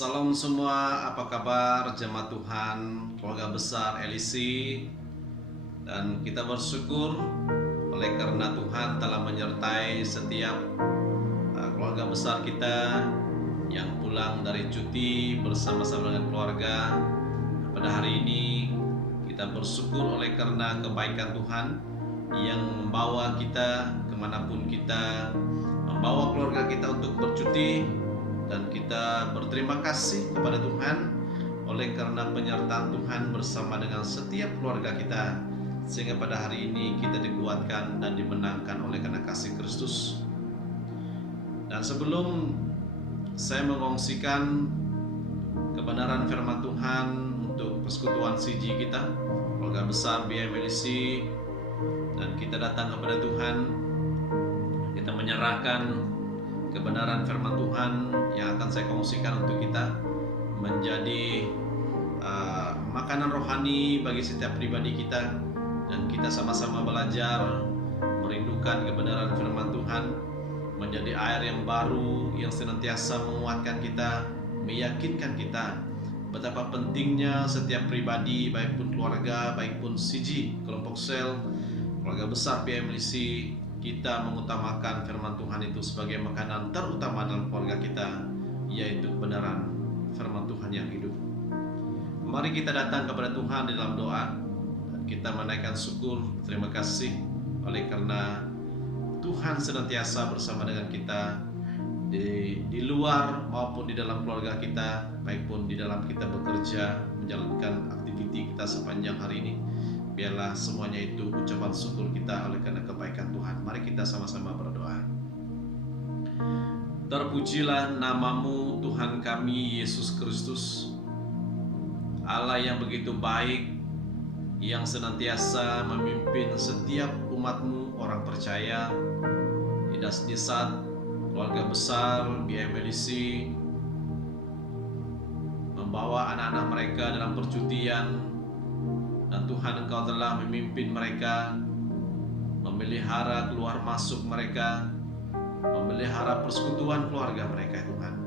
Salam semua, apa kabar jemaat Tuhan, keluarga besar LIC. Dan kita bersyukur oleh karena Tuhan telah menyertai setiap keluarga besar kita yang pulang dari cuti bersama-sama dengan keluarga. Pada hari ini kita bersyukur oleh karena kebaikan Tuhan yang membawa kita kemanapun kita, membawa keluarga kita untuk bercuti. Dan kita berterima kasih kepada Tuhan oleh karena penyertaan Tuhan bersama dengan setiap keluarga kita, sehingga pada hari ini kita dikuatkan dan dimenangkan oleh karena kasih Kristus. Dan sebelum saya mengongsikan kebenaran firman Tuhan untuk persekutuan CG kita, keluarga besar BMLC, dan kita datang kepada Tuhan, kita menyerahkan kebenaran firman Tuhan yang akan saya kongsikan untuk kita menjadi makanan rohani bagi setiap pribadi kita, dan kita sama-sama belajar merindukan kebenaran firman Tuhan menjadi air yang baru yang senantiasa menguatkan kita, meyakinkan kita betapa pentingnya setiap pribadi, baik pun keluarga, baik pun CG, kelompok sel, keluarga besar PMLC, kita mengutamakan firman Tuhan itu sebagai makanan terutama dalam keluarga kita, yaitu kebenaran firman Tuhan yang hidup. Mari kita datang kepada Tuhan di dalam doa, dan kita menaikkan syukur, terima kasih oleh karena Tuhan senantiasa bersama dengan kita di luar maupun di dalam keluarga kita, baik pun di dalam kita bekerja, menjalankan aktiviti kita sepanjang hari ini. Biarlah semuanya itu ucapan syukur kita oleh karena kebaikan Tuhan. Mari kita sama-sama berdoa. Terpujilah namamu Tuhan kami Yesus Kristus, Allah yang begitu baik, yang senantiasa memimpin setiap umatmu orang percaya di Dasdesat, keluarga besar BMLC, membawa anak-anak mereka dalam percutian. Dan Tuhan, Engkau telah memimpin mereka, memelihara keluar masuk mereka, memelihara persekutuan keluarga mereka, Tuhan.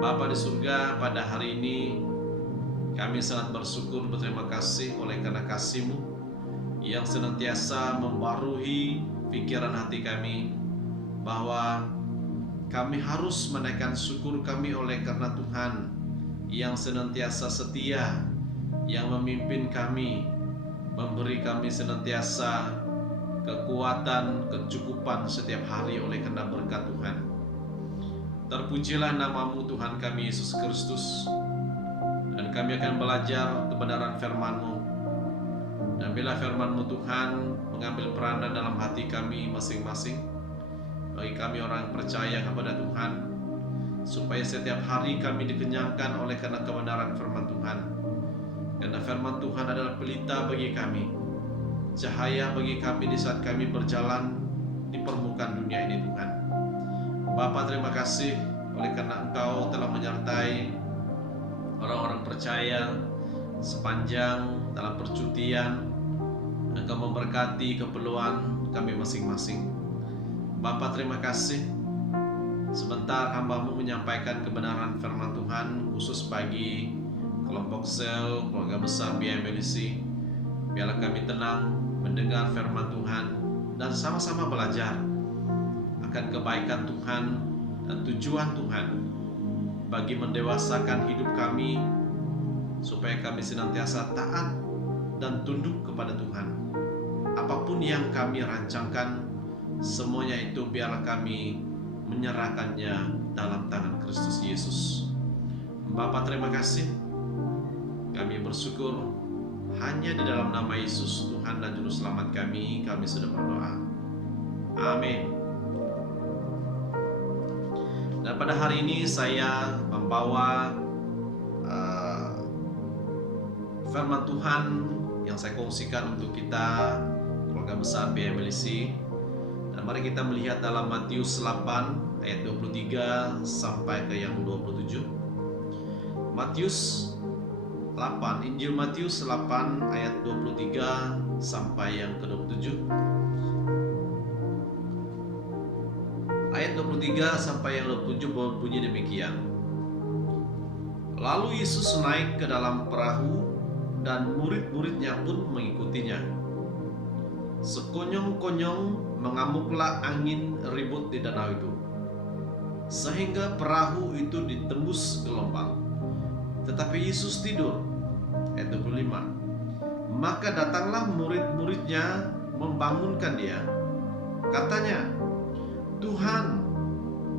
Bapa di surga, pada hari ini kami sangat bersyukur, berterima kasih oleh karena kasih-Mu yang senantiasa membaharui pikiran hati kami, bahwa kami harus menaikkan syukur kami oleh karena Tuhan yang senantiasa setia, yang memimpin kami, memberi kami senantiasa kekuatan, kecukupan setiap hari oleh karena berkat Tuhan. Terpujilah namamu Tuhan kami Yesus Kristus, dan kami akan belajar kebenaran firman-Mu. Dan bila firman-Mu Tuhan mengambil peranan dalam hati kami masing-masing, bagi kami orang percaya kepada Tuhan, supaya setiap hari kami dikenyangkan oleh karena kebenaran firman Tuhan. Karena firman Tuhan adalah pelita bagi kami, cahaya bagi kami di saat kami berjalan di permukaan dunia ini, Tuhan. Bapa, terima kasih oleh karena Engkau telah menyertai orang-orang percaya sepanjang dalam percutian. Engkau memberkati keperluan kami masing-masing. Bapa, terima kasih. Sebentar hamba-Mu menyampaikan kebenaran firman Tuhan khusus bagi kelompok sel, keluarga besar BMLC. Biarlah kami tenang mendengar firman Tuhan dan sama-sama belajar akan kebaikan Tuhan dan tujuan Tuhan bagi mendewasakan hidup kami, supaya kami senantiasa taat dan tunduk kepada Tuhan. Apapun yang kami rancangkan, semuanya itu biarlah kami menyerahkannya dalam tangan Kristus Yesus. Bapa, terima kasih. Kami bersyukur hanya di dalam nama Yesus Tuhan dan Juru Selamat kami sudah berdoa. Amin. Dan pada hari ini saya membawa firman Tuhan yang saya kongsikan untuk kita, keluarga besar BMLC. Dan mari kita melihat dalam Matius 8 ayat 23 sampai ke yang 27. Matius 8, Injil Matius 8 ayat 23 sampai yang ke-27. Ayat 23 sampai yang 27 berbunyi demikian. Lalu Yesus naik ke dalam perahu dan murid-muridnya pun mengikutinya. Sekonyong-konyong mengamuklah angin ribut di danau itu, sehingga perahu itu ditembus gelombang. Tetapi Yesus tidur. Ayat 25. Maka datanglah murid-muridnya membangunkan dia. Katanya, "Tuhan,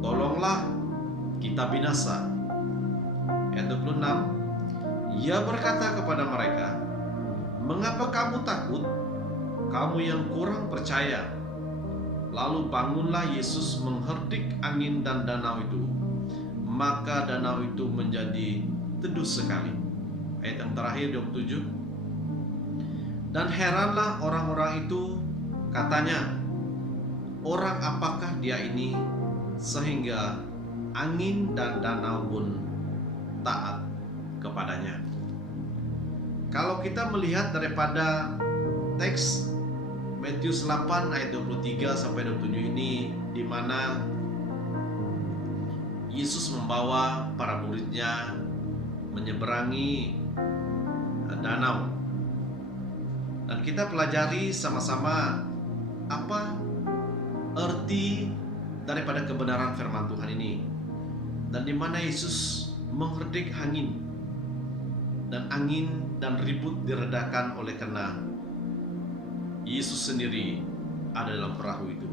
tolonglah, kita binasa." Ayat 26. Ia berkata kepada mereka, "Mengapa kamu takut, kamu yang kurang percaya?" Lalu bangunlah Yesus mengherdik angin dan danau itu, maka danau itu menjadi teduh sekali. Ayat yang terakhir 27. Dan heranlah orang-orang itu, katanya, "Orang apakah dia ini sehingga angin dan danau pun taat kepadanya?" Kalau kita melihat daripada teks Matius 8 ayat 23 sampai 27 ini, di mana Yesus membawa para muridnya menyeberangi danau. Dan kita pelajari sama-sama apa arti daripada kebenaran firman Tuhan ini, dan di mana Yesus mengherdik angin, dan angin dan ribut diredakan oleh karena Yesus sendiri ada dalam perahu itu.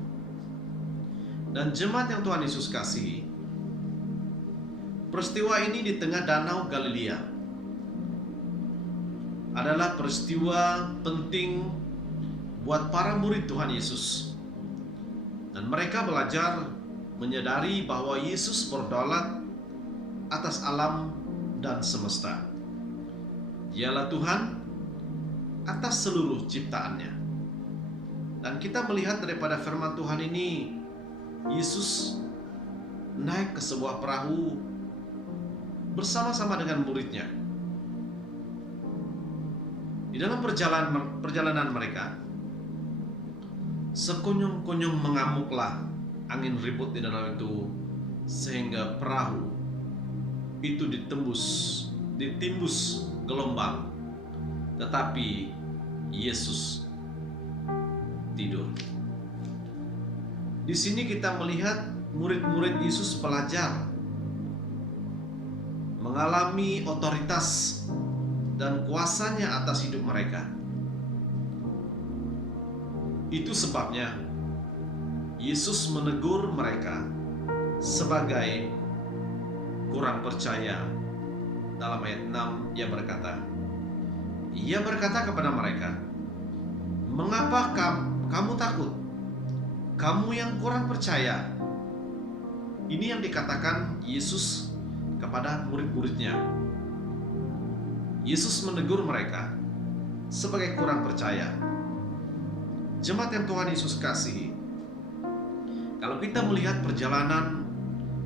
Dan jemaat yang Tuhan Yesus kasihi, peristiwa ini di tengah danau Galilea adalah peristiwa penting buat para murid Tuhan Yesus. Dan mereka belajar menyadari bahwa Yesus berdaulat atas alam dan semesta. Dialah Tuhan atas seluruh ciptaannya. Dan kita melihat daripada firman Tuhan ini, Yesus naik ke sebuah perahu bersama-sama dengan muridnya. Di dalam perjalanan mereka, sekonyong-konyong mengamuklah angin ribut di danau itu, sehingga perahu itu ditimbus gelombang. Tetapi Yesus tidur. Di sini kita melihat murid-murid Yesus belajar mengalami otoritas dan kuasanya atas hidup mereka. Itu sebabnya Yesus menegur mereka sebagai kurang percaya. Dalam ayat 6 Ia berkata kepada mereka, "Mengapa kamu takut? Kamu yang kurang percaya." Ini yang dikatakan Yesus kepada murid-muridnya. Yesus menegur mereka sebagai kurang percaya. Jemaat yang Tuhan Yesus kasihi, kalau kita melihat perjalanan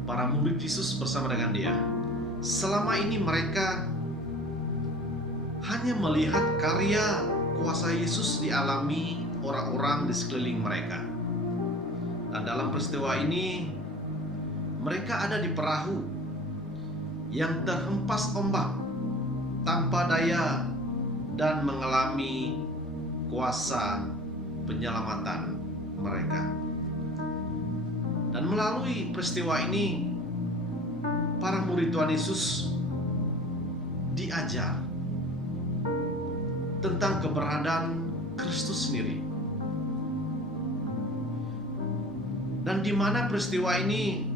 para murid Yesus bersama dengan Dia, selama ini mereka hanya melihat karya kuasa Yesus dialami orang-orang di sekeliling mereka. Dan dalam peristiwa ini, mereka ada di perahu yang terhempas ombak tanpa daya dan mengalami kuasa penyelamatan mereka. Dan melalui peristiwa ini, para murid Tuhan Yesus diajar tentang keberadaan Kristus sendiri. Dan di mana peristiwa ini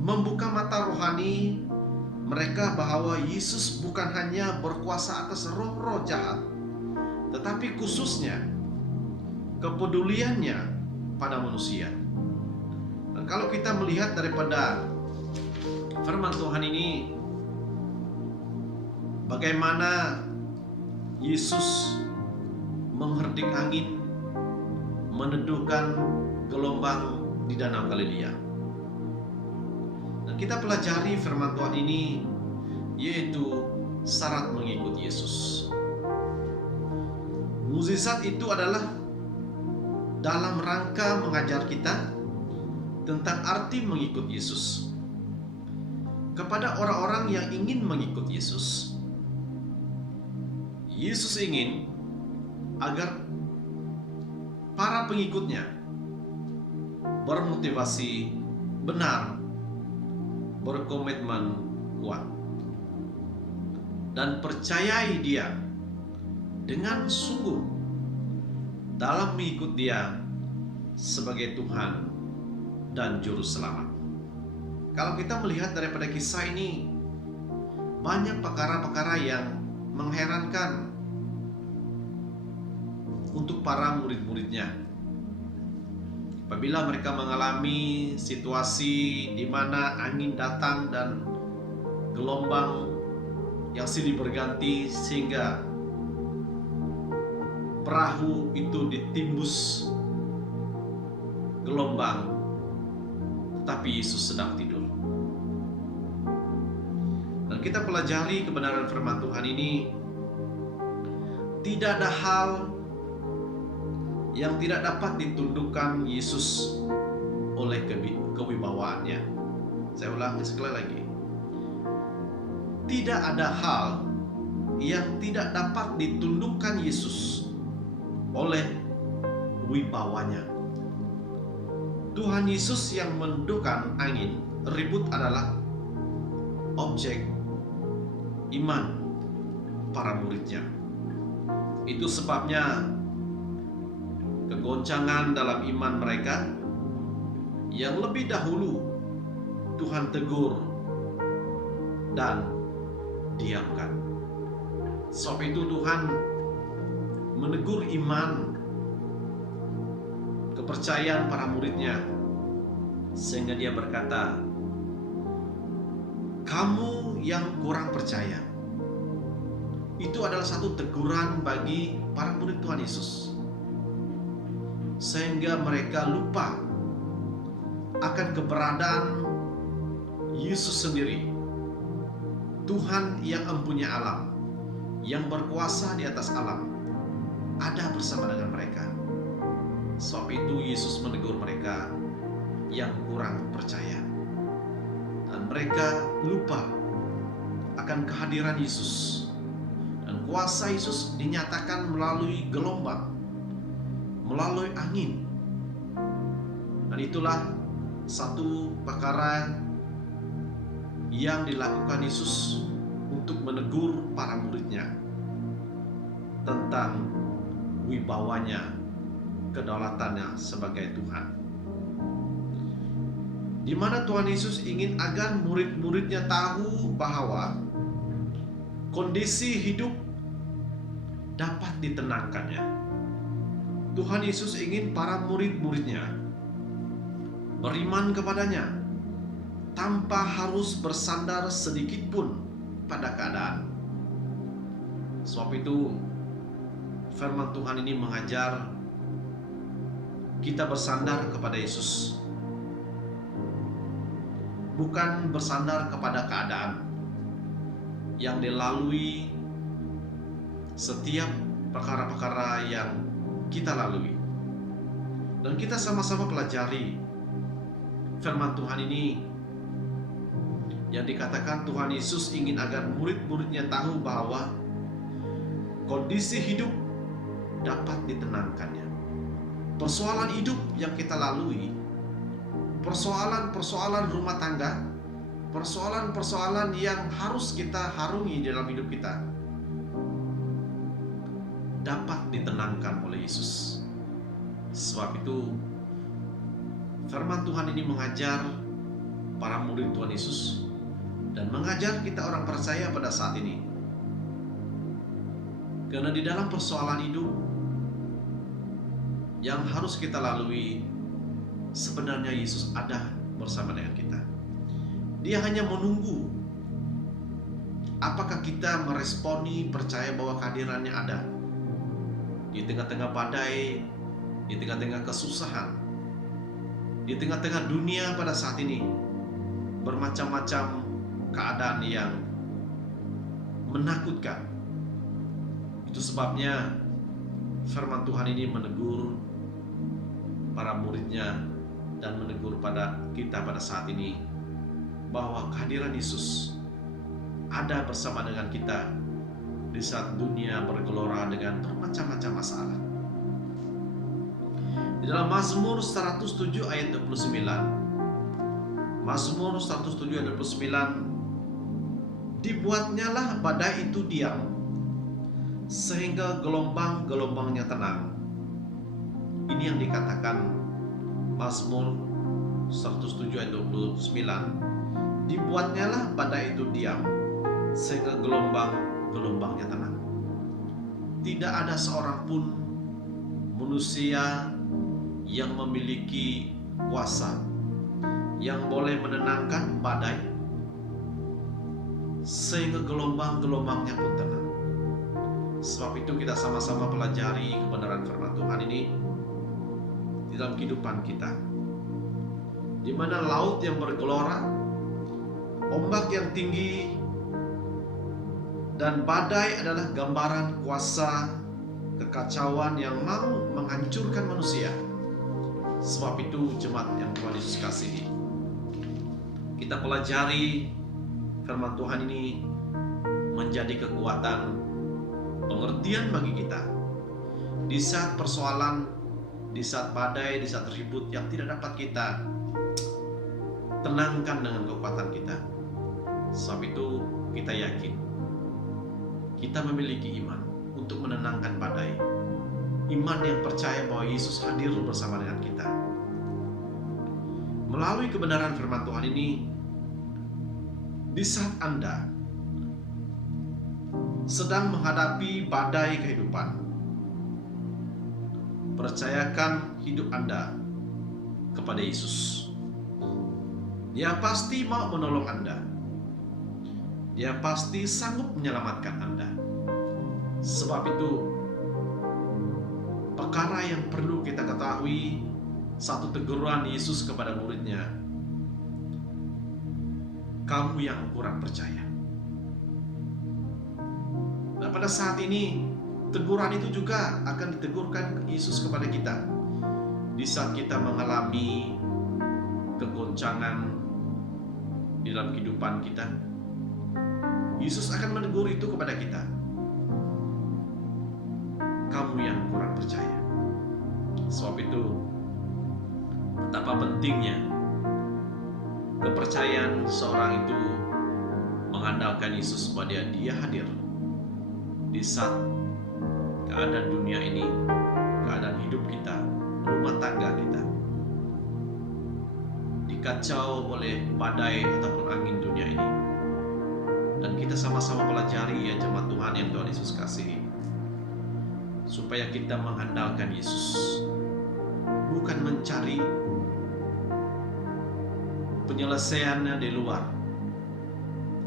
membuka mata rohani mereka bahwa Yesus bukan hanya berkuasa atas roh-roh jahat, tetapi khususnya kepeduliannya pada manusia. Dan kalau kita melihat daripada firman Tuhan ini, bagaimana Yesus mengherdik angin, meneduhkan gelombang di danau Galilea. Dan kita pelajari firman Tuhan ini, yaitu syarat mengikut Yesus. Mukjizat itu adalah dalam rangka mengajar kita tentang arti mengikut Yesus. kepada orang-orang yang ingin mengikut Yesus. Yesus ingin agar para pengikutnya bermotivasi benar, berkomitmen kuat, dan percayai Dia dengan sungguh dalam mengikut Dia sebagai Tuhan dan Juru Selamat. Kalau kita melihat daripada kisah ini, banyak perkara-perkara yang mengherankan untuk para murid-muridnya. Apabila mereka mengalami situasi di mana angin datang dan gelombang yang silih berganti sehingga perahu itu ditimbus gelombang, tetapi Yesus sedang tidur. Dan kita pelajari kebenaran firman Tuhan ini, tidak ada hal yang tidak dapat ditundukkan Yesus oleh kewibawaannya. Saya ulangi sekali lagi. Tidak ada hal yang tidak dapat ditundukkan Yesus oleh wibawanya. Tuhan Yesus yang menundukkan angin ribut adalah objek iman para muridnya. Itu sebabnya kegoncangan dalam iman mereka yang lebih dahulu Tuhan tegur dan diamkan. Sebab itu Tuhan menegur iman, kepercayaan para muridnya, sehingga Dia berkata, kamu yang kurang percaya. Itu adalah satu teguran bagi para murid Tuhan Yesus, sehingga mereka lupa akan keberadaan Yesus sendiri, Tuhan yang mempunyai alam, yang berkuasa di atas alam, ada bersama dengan mereka. Sebab itu Yesus menegur mereka yang kurang percaya, dan mereka lupa akan kehadiran Yesus, dan kuasa Yesus dinyatakan melalui gelombang, melalui angin. Dan itulah satu perkara yang dilakukan Yesus untuk menegur para muridnya tentang wibawanya, kedaulatannya sebagai Tuhan. Di mana Tuhan Yesus ingin agar murid-muridnya tahu bahwa kondisi hidup dapat ditenangkannya. Tuhan Yesus ingin para murid-muridnya beriman kepadanya tanpa harus bersandar sedikit pun pada keadaan. Sebab itu firman Tuhan ini mengajar kita bersandar kepada Yesus, bukan bersandar kepada keadaan yang dilalui setiap perkara-perkara yang kita lalui. Dan kita sama-sama pelajari firman Tuhan ini yang dikatakan Tuhan Yesus ingin agar murid-muridnya tahu bahwa kondisi hidup dapat ditenangkannya. Persoalan hidup yang kita lalui, persoalan-persoalan rumah tangga, persoalan-persoalan yang harus kita harungi dalam hidup kita, dapat ditenangkan oleh Yesus. Sebab itu firman Tuhan ini mengajar para murid Tuhan Yesus dan mengajar kita orang percaya pada saat ini. Karena di dalam persoalan hidup yang harus kita lalui, sebenarnya Yesus ada bersama dengan kita. Dia hanya menunggu apakah kita meresponi, percaya bahwa kehadirannya ada di tengah-tengah badai, di tengah-tengah kesusahan, di tengah-tengah dunia pada saat ini, bermacam-macam keadaan yang menakutkan. Itu sebabnya firman Tuhan ini menegur para muridnya dan menegur pada kita pada saat ini bahwa kehadiran Yesus ada bersama dengan kita di saat dunia bergelora dengan bermacam-macam masalah. Di dalam Mazmur 107 ayat 29, Mazmur 107 ayat 29, dibuatnyalah badai itu diam, sehingga gelombang-gelombangnya tenang. Ini yang dikatakan Mazmur 107 ayat 29, dibuatnyalah badai itu diam, sehingga gelombang-gelombangnya tenang. Tidak ada seorang pun manusia yang memiliki kuasa yang boleh menenangkan badai sehingga gelombang-gelombangnya pun tenang. Sebab itu kita sama-sama pelajari kebenaran firman Tuhan ini di dalam kehidupan kita, di mana laut yang bergelora, ombak yang tinggi, dan badai adalah gambaran kuasa kekacauan yang mau menghancurkan manusia. Sebab itu jemaat yang Tuhan Yesus kasihi, kita pelajari firman Tuhan ini menjadi kekuatan pengertian bagi kita di saat persoalan, di saat badai, di saat ribut yang tidak dapat kita tenangkan dengan kekuatan kita. Sebab itu kita yakin kita memiliki iman untuk menenangkan badai, iman yang percaya bahwa Yesus hadir bersama dengan kita. Melalui kebenaran firman Tuhan ini, di saat Anda sedang menghadapi badai kehidupan, percayakan hidup Anda kepada Yesus. Dia pasti mau menolong Anda. Dia pasti sanggup menyelamatkan Anda. Sebab itu, perkara yang perlu kita ketahui, satu teguran Yesus kepada muridnya, kamu yang kurang percaya. Nah, pada saat ini teguran itu juga akan ditegurkan Yesus kepada kita di saat kita mengalami kegoncangan di dalam kehidupan kita. Yesus akan menegur itu kepada kita, kamu yang kurang percaya. Sebab itu betapa pentingnya kepercayaan seorang itu mengandalkan Yesus bahwa dia hadir di saat keadaan dunia ini, keadaan hidup kita, rumah tangga kita dikacau oleh badai ataupun angin dunia ini. Dan kita sama-sama pelajari, ya jemaat Tuhan yang Tuhan Yesus kasihi, supaya kita mengandalkan Yesus, bukan mencari penyelesaiannya di luar,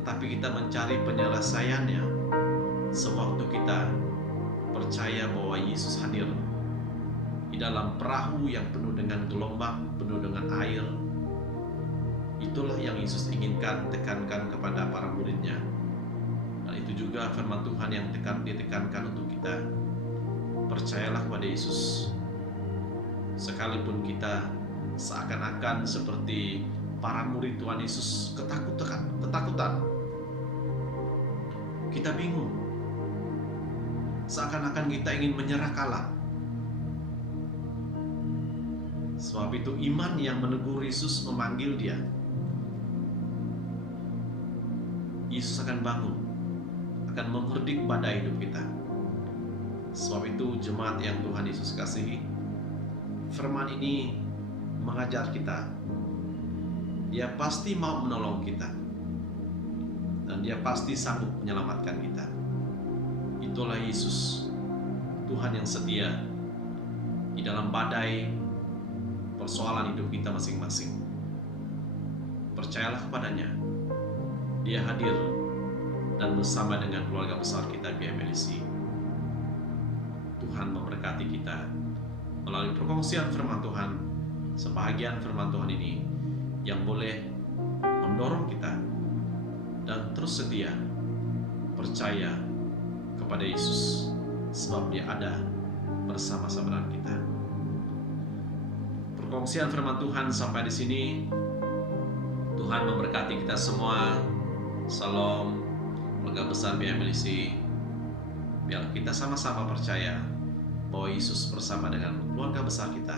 tetapi kita mencari penyelesaiannya sewaktu kita percaya bahwa Yesus hadir di dalam perahu yang penuh dengan gelombang, penuh dengan air. Itulah yang Yesus inginkan tekankan kepada para muridnya. Dan itu juga firman Tuhan yang ditekankan untuk kita. Percayalah kepada Yesus. Sekalipun kita seakan-akan seperti para murid Tuhan Yesus ketakutan. Kita bingung. Seakan-akan kita ingin menyerah kalah. Sebab itu iman yang menegur Yesus, memanggil dia, Yesus akan bangun, akan mengherdik badai hidup kita. Sebab itu jemaat yang Tuhan Yesus kasihi, firman ini mengajar kita, dia pasti mau menolong kita, dan dia pasti sanggup menyelamatkan kita. Itulah Yesus, Tuhan yang setia di dalam badai persoalan hidup kita masing-masing. Percayalah kepadanya. Dia hadir dan bersama dengan keluarga besar kita BMLC. Tuhan memberkati kita melalui perkongsian firman Tuhan, sebahagian firman Tuhan ini yang boleh mendorong kita dan terus setia percaya kepada Yesus, sebab dia ada bersama-sama dengan kita. Perkongsian firman Tuhan sampai di sini. Tuhan memberkati kita semua. Salam, keluarga besar BMLC. Biar kita sama-sama percaya bahwa Yesus bersama dengan keluarga besar kita